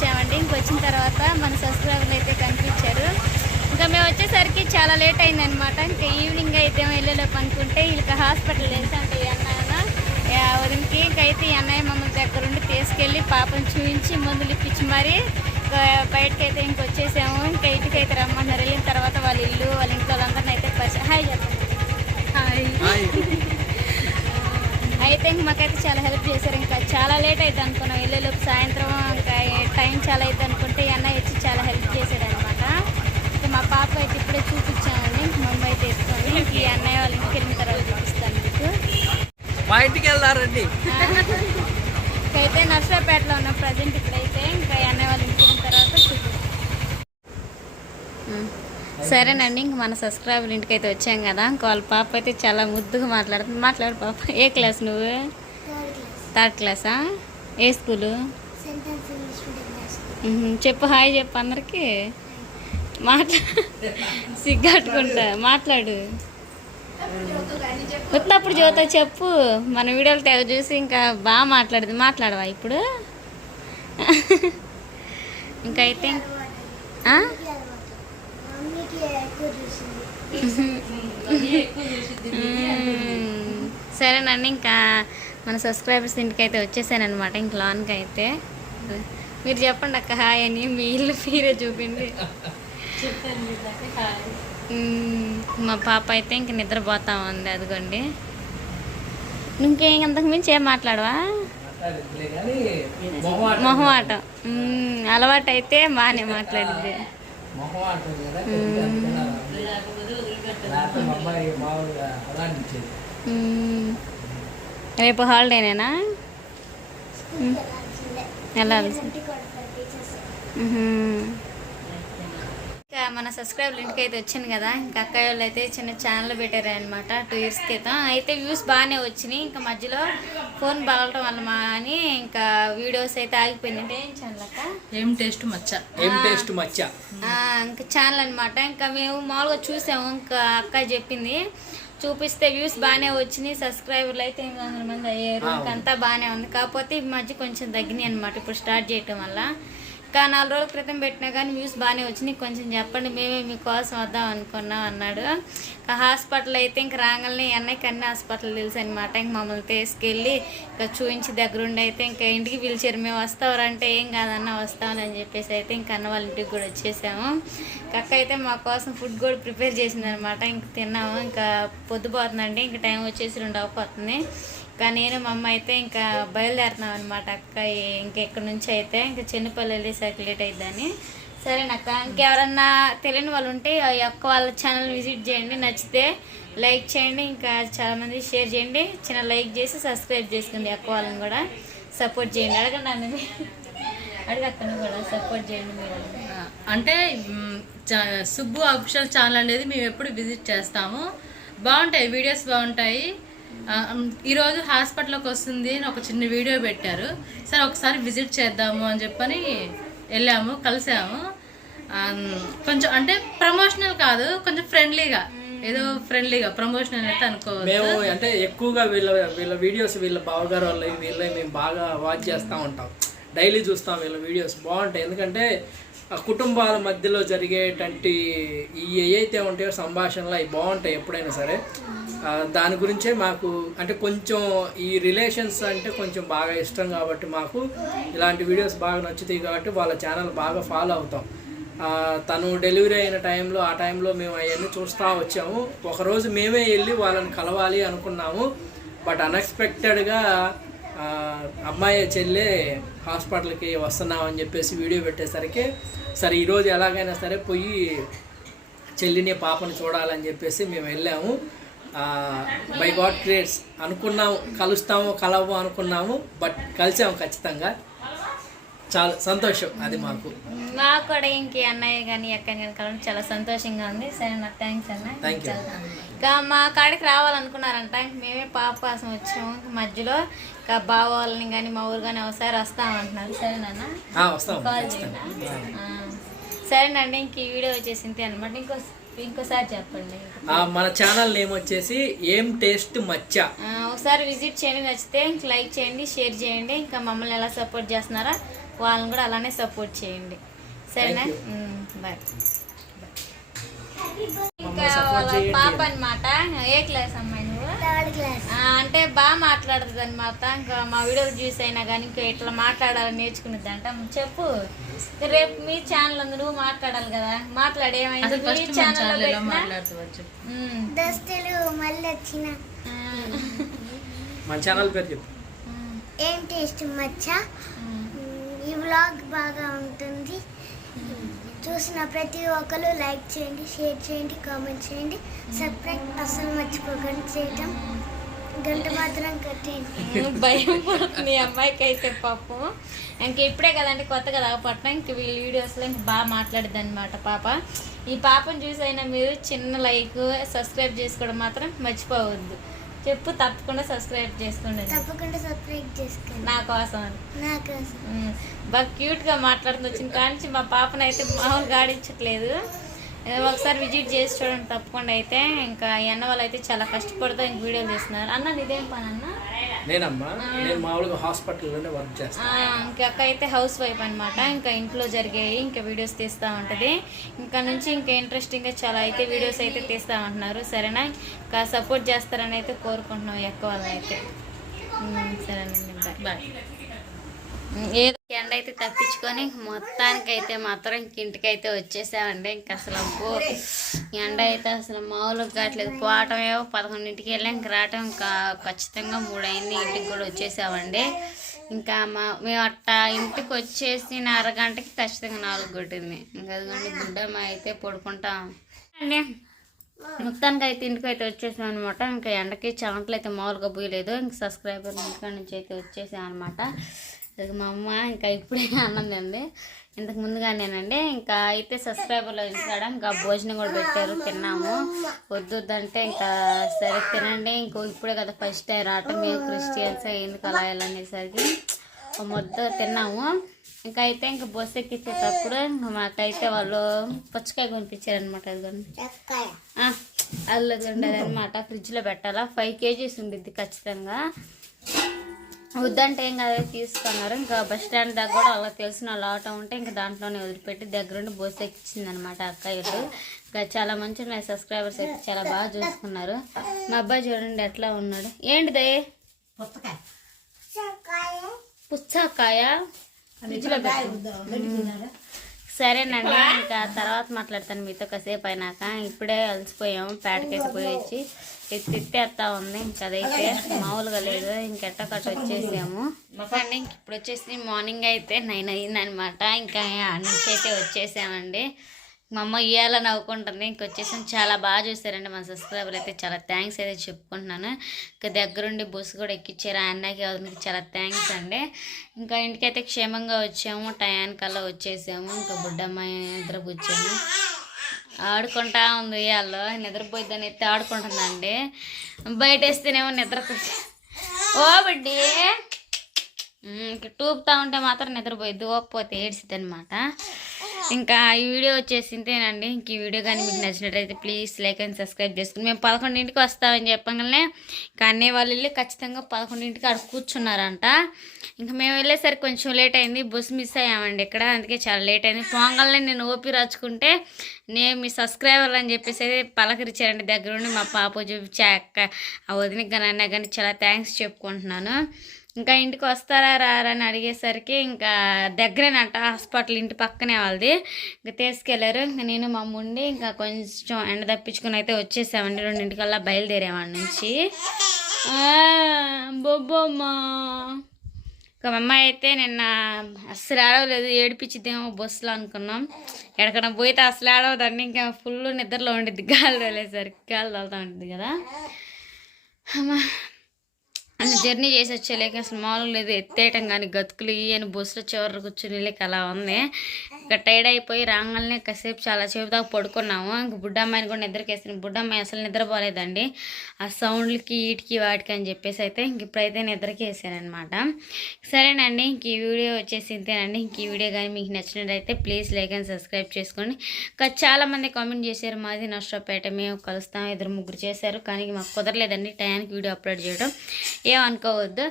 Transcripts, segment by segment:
వచ్చామండి. ఇంక వచ్చిన తర్వాత మన సబ్స్క్రైబర్లు అయితే కనిపించారు. ఇంకా మేము వచ్చేసరికి చాలా లేట్ అయింది అనమాట ఇంకా ఈవినింగ్ అయితే వెళ్ళలేపు అనుకుంటే వీళ్ళకి హాస్పిటల్ తెలుసు అంటే ఈ అన్నయ్య వదినకి. ఇంకైతే ఈ అన్నయ్య మమ్మల్ని దగ్గరుండి తీసుకెళ్ళి పాపను చూపించి మందులు ఇప్పించి మరి ఇంకా బయటకి అయితే ఇంక వచ్చేసాము. ఇంకా ఇంటికి అయితే రమ్మన్నారు. వెళ్ళిన తర్వాత వాళ్ళ ఇల్లు వాళ్ళ ఇంట్లో వాళ్ళందరినీ అయితే పరిచయం. హాయ్ చెప్పండి. హాయ్. అయితే ఇంక మాకైతే చాలా హెల్ప్ చేశారు. ఇంకా చాలా లేట్ అయితే అనుకున్నాం. వెళ్ళేలోపు సాయంత్రం ఇంకా టైం చాలా అయితే అనుకుంటే ఈ అన్నయ్య వచ్చి చాలా హెల్ప్ చేశాడు అనమాట ఇంకా మా పాప అయితే ఇప్పుడే చూపించామండి. ఇంక మమ్మీ అయితే ఇంక ఈ అన్నయ్య వాళ్ళ ఇంటికి వెళ్ళిన తర్వాత చూపిస్తాను మీకు. మా ఇంటికి వెళ్దారండి. అయితే నర్సరాపేటలో ఉన్న ప్రజెంట్ ఇప్పుడైతే. ఇంకా ఈ అన్నయ్య వాళ్ళ ఇంటికి వెళ్ళిన తర్వాత చూపిస్తాను సరేనండి ఇంక మన సబ్స్క్రైబర్ ఇంటికి అయితే వచ్చాం కదా వాళ్ళ పాప అయితే చాలా ముద్దుగా మాట్లాడుతుంది. మాట్లాడు పాప. ఏ క్లాస్ నువ్వు? థర్డ్ క్లాసా ఏ స్కూలు? చెప్పు హాయ్ చెప్పు అందరికి. మాట్లా సిగ్గట్టుకుంటా మాట్లాడు. ఉత్తప్పుడు జ్యోత చెప్పు. మన వీడియోలు తెగ చూసి ఇంకా బాగా మాట్లాడదు మాట్లాడవా ఇప్పుడు? ఇంకైతే సరేనండి ఇంకా మన సబ్స్క్రైబర్స్ ఇంటికి అయితే వచ్చేసానమాట ఇంక లాన్కి అయితే మీరు చెప్పండి అక్క హాయ్ అని మీ ఇల్లు మీరే చూపిండి మ్మ్. మా పాప అయితే ఇంక నిద్రపోతా ఉంది అదిగోండి ఇంకేం అంతకు మించి ఏం మాట్లాడవా మొహమాటం మ్మ్. అలవాటు అయితే బాగానే మాట్లాడింది కదా మామూలుగా రేపు హాలిడేనేనా? వెళ్ళాలి ఇంకా మన సబ్స్క్రైబర్ ఇంటికి అయితే వచ్చింది కదా ఇంకా అక్కయ్య వాళ్ళు అయితే చిన్న ఛానల్ పెట్టారు అనమాట టూ ఇయర్స్ క్రితం. అయితే వ్యూస్ బాగానే వచ్చినాయి ఇంకా మధ్యలో ఫోన్ బాగలటం వల్ల మా అని ఇంకా వీడియోస్ అయితే ఆగిపోయింది అంటే ఏం ఛానల్ అక్క? ఏం టేస్ట్ మచ్చ? ఏం టేస్ట్ మచ్చ? ఆ, ఇంకా ఛానల్ అనమాట ఇంకా మేము మామూలుగా చూసాము. ఇంకా అక్క చెప్పింది చూపిస్తే వ్యూస్ బాగానే వచ్చినాయి. సబ్స్క్రైబర్లు అయితే ఎనిమిది వందల మంది అయ్యారు. ఇంకా అంతా బాగానే ఉంది. కాకపోతే ఈ మధ్య కొంచెం తగ్గినాయి అనమాట ఇప్పుడు స్టార్ట్ చేయటం వల్ల. ఇంకా నాలుగు రోజుల క్రితం పెట్టినా కానీ వ్యూస్ బాగానే వచ్చినాయి కొంచెం చెప్పండి మేమే మీకోసం వద్దాం అనుకున్నాం అన్నాడు. ఇంకా హాస్పిటల్ అయితే ఇంక రాగానే అన్నయ్యకి అన్ని హాస్పిటల్ తెలుసు అనమాట ఇంక మమ్మల్ని తీసుకెళ్ళి ఇంకా చూపించి దగ్గరుండి అయితే ఇంకా ఇంటికి పిలిచారు మేము వస్తావరంటే ఏం కాదన్న వస్తామని చెప్పేసి అయితే ఇంక అన్న వాళ్ళ ఇంటికి కూడా వచ్చేసాము. కక్క అయితే మా కోసం ఫుడ్ కూడా ప్రిపేర్ చేసింది అనమాట ఇంక తిన్నాము ఇంకా పొద్దుపోతుందండి ఇంకా టైం వచ్చేసి రెండు అవ్వకపోతుంది ఇంకా నేను మా అమ్మ అయితే ఇంకా బయలుదేరుతున్నాం అనమాట అక్క. ఇంకెక్కడి నుంచి అయితే ఇంకా చిన్నపల్లి వెళ్ళి సర్క్యులేట్ అయిద్దని. సరేనక్క ఇంకెవరన్నా తెలియని వాళ్ళు ఉంటే ఆ అక్క వాళ్ళ ఛానల్ విజిట్ చేయండి. నచ్చితే లైక్ చేయండి. ఇంకా చాలామంది షేర్ చేయండి. చిన్న లైక్ చేసి సబ్స్క్రైబ్ చేసుకుంది అక్క వాళ్ళని కూడా. సపోర్ట్ చేయండి. అడగండి అన్నది అడగక్కను కూడా సపోర్ట్ చేయండి మీరు. అంటే సుబ్బు అఫిషియల్ ఛానల్ అనేది మేము ఎప్పుడు విజిట్ చేస్తాము. బాగుంటాయి వీడియోస్ బాగుంటాయి. ఈరోజు హాస్పిటల్కి వస్తుంది అని ఒక చిన్న వీడియో పెట్టారు. సరే ఒకసారి విజిట్ చేద్దాము అని చెప్పని వెళ్ళాము కలిసాము. కొంచెం అంటే ప్రమోషనల్ కాదు కొంచెం ఫ్రెండ్లీగా. ఏదో ఫ్రెండ్లీగా ప్రమోషనల్ అయితే అనుకోవచ్చు మేము అంటే ఎక్కువగా వీళ్ళ వీళ్ళ వీడియోస్ వీళ్ళ బావగారు వాళ్ళ వీళ్ళ మేము బాగా వాచ్ చేస్తూ ఉంటాం. డైలీ చూస్తాం వీళ్ళ వీడియోస్ బాగుంటాయి. ఎందుకంటే ఆ కుటుంబాల మధ్యలో జరిగేటువంటి ఈ ఏవైతే ఉంటాయో సంభాషణలు అవి బాగుంటాయి ఎప్పుడైనా సరే. దాని గురించే మాకు అంటే కొంచెం ఈ రిలేషన్స్ అంటే కొంచెం బాగా ఇష్టం కాబట్టి మాకు ఇలాంటి వీడియోస్ బాగా నచ్చుతాయి కాబట్టి వాళ్ళ ఛానల్ బాగా ఫాలో అవుతాం. తను డెలివరీ అయిన టైంలో ఆ టైంలో మేము అవన్నీ చూస్తూ వచ్చాము. ఒకరోజు మేమే వెళ్ళి వాళ్ళని కలవాలి అనుకున్నాము. బట్ అన్ఎక్స్పెక్టెడ్గా అమ్మాయి చెల్లె హాస్పిటల్కి వస్తున్నామని చెప్పేసి వీడియో పెట్టేసరికి సరే ఈరోజు ఎలాగైనా సరే పోయి చెల్లిని పాపను చూడాలని చెప్పేసి మేము వెళ్ళాము. బై గాడ్ క్రియేట్స్ అనుకున్నాము కలుస్తాము కలవు అనుకున్నాము బట్ కలిసాము ఖచ్చితంగా. చాలా సంతోషం అది మాకు. మాకు కూడా ఇంకే అన్నయ్య కానీ అక్క కానీ కలవడం చాలా సంతోషంగా ఉంది. సరే నాకు థ్యాంక్స్ అన్న. Thank you. ఇంకా మా కాడికి రావాలనుకున్నారంట. మేమే పాప కోసం వచ్చాము. మధ్యలో ఇంకా బావ వాళ్ళని కానీ మా ఊరు కానీ ఒకసారి వస్తామంటున్నారు. సరేనన్నా ఆ, వస్తాం కాల్ చేయండి. సరేనండి ఇంక ఈ వీడియో వచ్చేసింది అనమాట ఇంకో ఇంకోసారి చెప్పండి. మన ఛానల్ నేమ్ వచ్చేసి ఏం టేస్ట్ మచ్చ. ఒకసారి విజిట్ చేయండి నచ్చితే లైక్ చేయండి షేర్ చేయండి ఇంకా మమ్మల్ని ఎలా సపోర్ట్ చేస్తున్నారా వాళ్ళని కూడా అలానే సపోర్ట్ చేయండి. సరేనా? బాయ్. ఇంకా వాళ్ళ పాప అన్నమాట ఏ క్లాస్ ఆ, అంటే బాగా మాట్లాడుతుంది అనమాట ఇంకా మా వీడియోలు చూసి అయినా కానీ ఇంకా ఇట్లా మాట్లాడాలని నేర్చుకునేది అంట చెప్పు. రేపు మీ ఛానల్ నువ్వు మాట్లాడాలి కదా. మాట్లాడేమైంది మీ మాట్లాడుతూ ఉమ్. దోస్తులు మళ్ళీ వచ్చిన. ఆ, మన ఛానల్ పేరు చెప్పు. ఉమ్, ఏం టేస్ట్ మచ్చ. ఈ వ్లాగ్ బాగా ఉంటుంది. చూసిన ప్రతి ఒక్కరు లైక్ చేయండి షేర్ చేయండి కామెంట్ చేయండి. సబ్స్క్రైబ్ అస్సలు మర్చిపోకండి. చేయటం గంట మాత్రం కట్టేయండి. భయం మీ అమ్మాయికి అయితే పాపం. ఇంక ఇప్పుడే కదండి కొత్త కదా పట్నం ఇంక వీళ్ళ వీడియోస్లో ఇంక బాగా మాట్లాడుద్ది అనమాట పాప. ఈ పాపను చూసి అయినా మీరు చిన్న లైక్ సబ్స్క్రైబ్ చేసుకోవడం మాత్రం మర్చిపోవద్దు. చెప్పు తప్పకుండా సబ్స్క్రైబ్ చేసుకోండి తప్పకుండా సబ్స్క్రైబ్ చేసుకోండి. నా కోసం నా కోసం. బాగా క్యూట్గా మాట్లాడుతూ వచ్చిన కానించి మా పాపను అయితే మామూలుగా ఆడించట్లేదు ఏ, ఒకసారి విజిట్ చేసి చూడండి తప్పకుండా అయితే. ఇంకా ఈ అన్న వాళ్ళు అయితే చాలా కష్టపడుతూ ఇంక వీడియోలు తీస్తున్నారు. అన్న ఇదేం పని అన్న? నేనమ్మా నేను మామూలుగా హాస్పిటల్లోనే వర్క్ చేస్తాను ఇంక అక్క అయితే హౌస్ వైఫ్ అనమాట ఇంకా ఇంట్లో జరిగేవి ఇంకా వీడియోస్ తీస్తూ ఉంటుంది. ఇంకా నుంచి ఇంకా ఇంట్రెస్టింగ్గా చాలా అయితే వీడియోస్ అయితే తీస్తూ ఉంటున్నారు. సరేనా? ఇంకా సపోర్ట్ చేస్తారని అయితే కోరుకుంటున్నాం వాళ్ళని అయితే. సరేనండి బాయ్ బాయ్ ఏదో ఎండ అయితే తప్పించుకొని మొత్తానికి అయితే మాత్రం ఇంక ఇంటికైతే వచ్చేసామండి. ఇంక అసలు అబ్బో ఎండ అయితే అసలు మామూలుగా కావట్లేదు. పోవటం ఏవో పదకొండింటికి వెళ్ళాం ఇంక రావటం ఇంకా ఖచ్చితంగా మూడైంది. ఇంటికి కూడా వచ్చేసామండి. ఇంకా మా మేము అట్టా ఇంటికి వచ్చేసిన అరగంటకి ఖచ్చితంగా నాలుగు కొట్టింది. ఇంకా అదిగోండి మా అయితే పడుకుంటాం. అండి మొత్తానికి అయితే ఇంటికి అయితే వచ్చేసాం అనమాట ఇంకా ఎండకి చెమటలు అయితే మామూలుగా పోయలేదు. ఇంక సబ్స్క్రైబర్ ఇంటికాడ నుంచి అయితే వచ్చేసాం అనమాట ఇక మా అమ్మ ఇంకా ఇప్పుడే అన్నదండి. ఇంతకు ముందుగానేనండి. ఇంకా అయితే సబ్స్క్రైబర్లు ఇంటికాడ ఇంకా భోజనం కూడా పెట్టారు తిన్నాము. వద్దు వద్దంటే ఇంకా సరే తినండి. ఇంకో ఇప్పుడే కదా ఫస్ట్ టైం రావటం మేము క్రిస్టియన్స్ ఎందుకు అలా వెళ్ళనేసరికి. మొత్తం తిన్నాము. ఇంకా అయితే ఇంకా బస్సు ఎక్కించేటప్పుడు ఇంకా మాకైతే వాళ్ళు పుచ్చకాయ కొనిపించారనమాట అదిగోండి. ఆ, అల్లదండి అదనమాట ఫ్రిడ్జ్లో పెట్టాలా? ఫైవ్ కేజీస్ ఉండిద్ది ఖచ్చితంగా. వద్దంటే ఏం కదా తీసుకున్నారు. ఇంకా బస్ స్టాండ్ దగ్గర కూడా వాళ్ళకి తెలిసిన వాళ్ళు ఆటో ఉంటే ఇంకా దాంట్లోనే వదిలిపెట్టి దగ్గరుండి బస్సు ఎక్కించింది అనమాట అక్కయ్యలు ఇంకా చాలా మంచి ఉన్నాయి సబ్స్క్రైబర్స్ అయితే చాలా బాగా చూసుకున్నారు. మా అబ్బాయి చూడండి ఎట్లా ఉన్నాడు. ఏంటిదే? పుచ్చకాయ. పెట్టు. సరేనండి ఇంకా తర్వాత మాట్లాడతాను. మీతో కాసేపు అయినాక ఇప్పుడే అలసిపోయాము పేటకైతే పోయి వచ్చి ఎత్తి ఎత్తేస్తా ఉంది. ఇంకా అదైతే మామూలుగా లేదు. ఇంకెట్ట కట్ట వచ్చేసాము. అండి ఇంక ఇప్పుడు వచ్చేసి మార్నింగ్ అయితే నైన్ అయిందనమాట ఇంకా నుంచి అయితే వచ్చేసామండి. మా అమ్మ ఇయ్యాల నవ్వుకుంటుంది ఇంకొచ్చేసాం చాలా బాగా చూసారండి మా సబ్స్క్రైబర్ అయితే. చాలా థ్యాంక్స్ అయితే చెప్పుకుంటున్నాను. ఇంకా దగ్గరుండి బస్సు కూడా ఎక్కించారు ఆ అన్నకి అవుతుంది చాలా థ్యాంక్స్ అండి. ఇంకా ఇంటికైతే క్షేమంగా వచ్చాము. టయానికల్లా వచ్చేసాము. ఇంకా బుడ్డమ్మాయి నిద్రపుచ్చాము ఆడుకుంటా ఉంది ఇవాళ్ళు నిద్రపోయిద్దని అయితే ఆడుకుంటుందండి. బయట వేస్తేనేమో నిద్ర ఓ బిడ్డి. ఇంక టూపుతా ఉంటే మాత్రం నిద్రపోయిద్ది. ఓకపోతే ఏడ్చిద్ది అనమాట ఇంకా ఈ వీడియో వచ్చేసి ఇంతేనండి ఇంక ఈ వీడియో కానీ మీకు నచ్చినట్లయితే ప్లీజ్ లైక్ అండ్ సబ్స్క్రైబ్ చేసుకుని మేము పదకొండింటికి వస్తామని చెప్పగానే ఇంకా అన్నయ్య వాళ్ళు వెళ్ళి ఖచ్చితంగా పదకొండింటికి అక్కడ కూర్చున్నారంట. ఇంకా మేము వెళ్ళేసరికి కొంచెం లేట్ అయింది. బస్సు మిస్ అయ్యామండి ఇక్కడ. అందుకే చాలా లేట్ అయింది. పొంగల్ని నేను ఓపి రాచుకుంటే నేను మీ సబ్స్క్రైబర్లు అని చెప్పేసి అయితే పలకరించారండి. దగ్గరుండి మా పాప చూపించి అక్క ఆ వదినకి కానీ అన్న కానీ చాలా థ్యాంక్స్ చెప్పుకుంటున్నాను. ఇంకా ఇంటికి వస్తారా రారా అని అడిగేసరికి ఇంకా దగ్గరేనంట హాస్పిటల్ ఇంటి పక్కనే వాళ్ళది. ఇంకా తీసుకెళ్ళారు. ఇంకా నేను మా ముండి ఉండి ఇంకా కొంచెం ఎండ తప్పించుకుని అయితే వచ్చేసామండి. రెండింటికల్లా బయలుదేరామండి నుంచి. బొబ్బమ్మా. ఇంకా మా అమ్మాయి అయితే నిన్న అస్సలు ఆడవలేదు ఏడిపించిద్దేమో బస్సులో అనుకున్నాం. ఎక్కడికైనా పోయితే అసలు ఆడవదండి ఇంకా ఫుల్ నిద్రలో ఉండిద్ది. గాలి వెళ్ళేసరికి గాలి తోలుతూ ఉంటుంది కదా. అమ్మా అన్ని జర్నీ చేసి వచ్చేలేక అసలు మామూలు లేదు. ఎత్తేయటం కానీ గతుకులు అని బస్సులో చివరి కూర్చుని లేక అలా ఉంది. ఇక టైర్డ్ అయిపోయి రాగానే కాసేపు చాలా సేపు దాకా పడుకున్నాము. ఇంక బుడ్డమ్మాయిని కూడా నిద్రకేసాను బుడ్డమ్మాయి అసలు నిద్రపోలేదండి. ఆ సౌండ్లకి వీటికి వాటికి అని చెప్పేసి అయితే ఇంక ఇప్పుడైతే నిద్రకేసానమాట సరేనండి ఇంక ఈ వీడియో వచ్చేసి ఇంతేనండి. ఇంక ఈ వీడియో కానీ మీకు నచ్చినట్టయితే ప్లీజ్ లైక్ అండ్ సబ్స్క్రైబ్ చేసుకోండి. ఇంకా చాలామంది కామెంట్ చేశారు మాది నష్టపేట మేము కలుస్తాం ఇద్దరు ముగ్గురు చేశారు. కానీ మాకు కుదరలేదండి టయానికి వీడియో అప్లోడ్ చేయడం. ఏమనుకోవద్దు.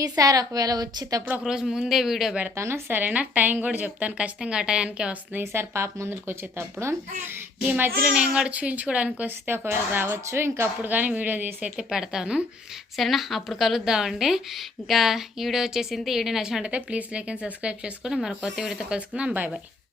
ఈసారి ఒకవేళ వచ్చేటప్పుడు ఒకరోజు ముందే వీడియో పెడతాను. సరేనా? టైం కూడా చెప్తాను. ఖచ్చితంగా ఆ టయానికే వస్తుంది. ఈసారి పాప ముందుకు వచ్చేటప్పుడు. ఈ మధ్యలో నేను కూడా చూపించుకోవడానికి వస్తే ఒకవేళ రావచ్చు. ఇంకా అప్పుడు కానీ వీడియో తీసి అయితే పెడతాను. సరేనా? అప్పుడు కలుద్దామండి. ఇంకా ఈ వీడియో వచ్చేసింది. వీడియో నచ్చినట్టయితే ప్లీజ్ లైక్ అండ్ సబ్స్క్రైబ్ చేసుకుని మరో కొత్త వీడియోతో కలుసుకుందాం. Bye bye